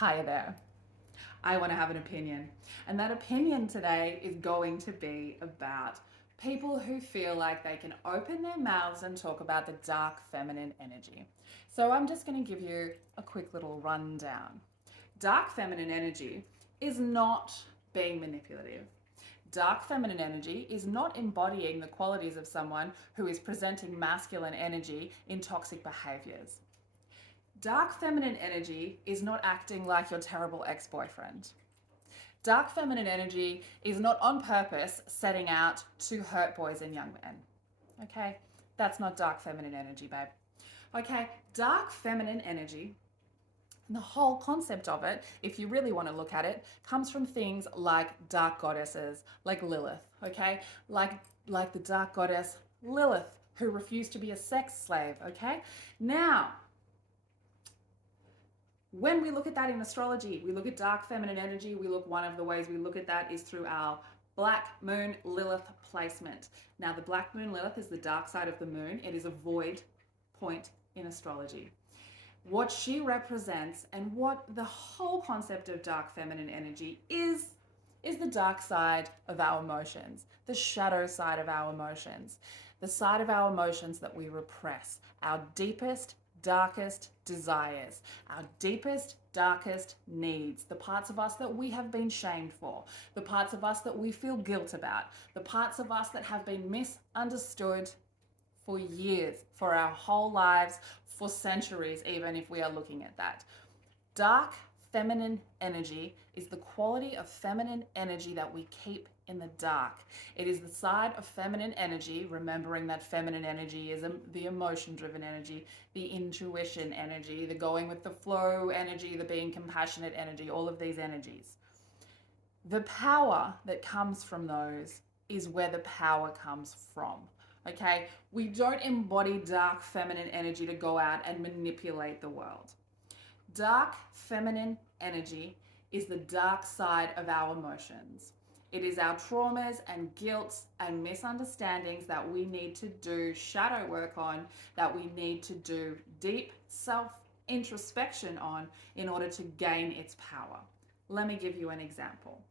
Hi there. I want to have an opinion. And that opinion today is going to be about people who feel like they can open their mouths and talk about the dark feminine energy. So I'm just going to give you a quick little rundown. Dark feminine energy is not being manipulative. Dark feminine energy is not embodying the qualities of someone who is presenting masculine energy in toxic behaviors. Dark feminine energy is not acting like your terrible ex-boyfriend. Dark feminine energy is not on purpose setting out to hurt boys and young men. Okay? That's not dark feminine energy, babe. Okay? Dark feminine energy, and the whole concept of it, if you really want to look at it, comes from things like dark goddesses, like Lilith, okay? Like the dark goddess Lilith, who refused to be a sex slave, okay? Now, when we look at that in astrology, we look at dark feminine energy. One of the ways we look at that is through our black moon Lilith placement. Now, the black moon Lilith is the dark side of the moon. It is a void point in astrology. What she represents and what the whole concept of dark feminine energy is the dark side of our emotions, the shadow side of our emotions, the side of our emotions that we repress, our deepest, darkest desires, our deepest, darkest needs, the parts of us that we have been shamed for, the parts of us that we feel guilt about, the parts of us that have been misunderstood for years, for our whole lives, for centuries, even if we are looking at that. Dark feminine energy is the quality of feminine energy that we keep in the dark. It is the side of feminine energy, remembering that feminine energy is the emotion-driven energy, the intuition energy, the going with the flow energy, the being compassionate energy, all of these energies. The power that comes from those is where the power comes from. Okay? We don't embody dark feminine energy to go out and manipulate the world. Dark feminine energy is the dark side of our emotions. It is our traumas and guilt and misunderstandings that we need to do shadow work on, that we need to do deep self introspection on in order to gain its power. Let me give you an example.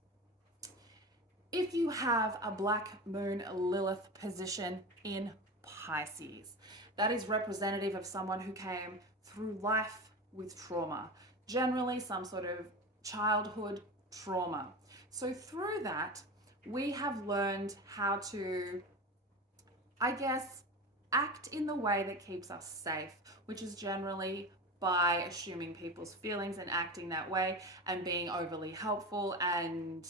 If you have a black moon Lilith position in Pisces, that is representative of someone who came through life with trauma, generally some sort of childhood trauma. So through that, we have learned how to, I guess, act in the way that keeps us safe, which is generally by assuming people's feelings and acting that way and being overly helpful and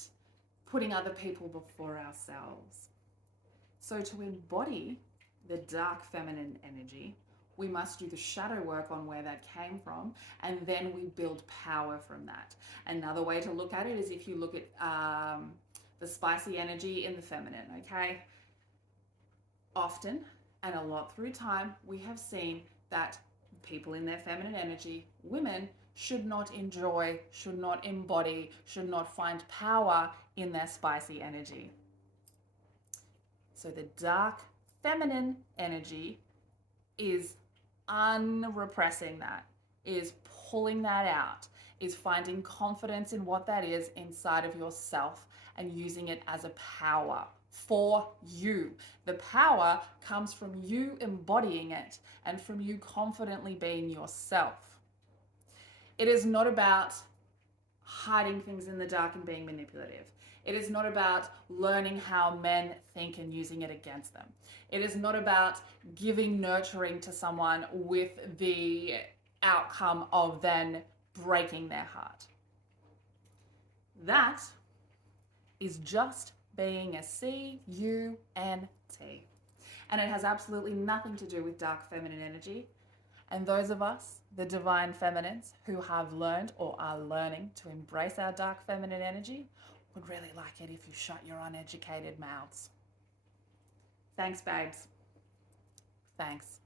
putting other people before ourselves. So to embody the dark feminine energy, we must do the shadow work on where that came from, and then we build power from that. Another way to look at it is if you look at the spicy energy in the feminine, okay? Often, and a lot through time, we have seen that people in their feminine energy, women, should not enjoy, should not embody, should not find power in their spicy energy. So the dark feminine energy is unrepressing that, is pulling that out, is finding confidence in what that is inside of yourself and using it as a power for you. The power comes from you embodying it and from you confidently being yourself. It is not about hiding things in the dark and being manipulative. It is not about learning how men think and using it against them. It is not about giving nurturing to someone with the outcome of then breaking their heart. That is just being a C-U-N-T. And it has absolutely nothing to do with dark feminine energy. And those of us, the divine feminines, who have learned or are learning to embrace our dark feminine energy, would really like it if you shut your uneducated mouths. Thanks, babes. Thanks.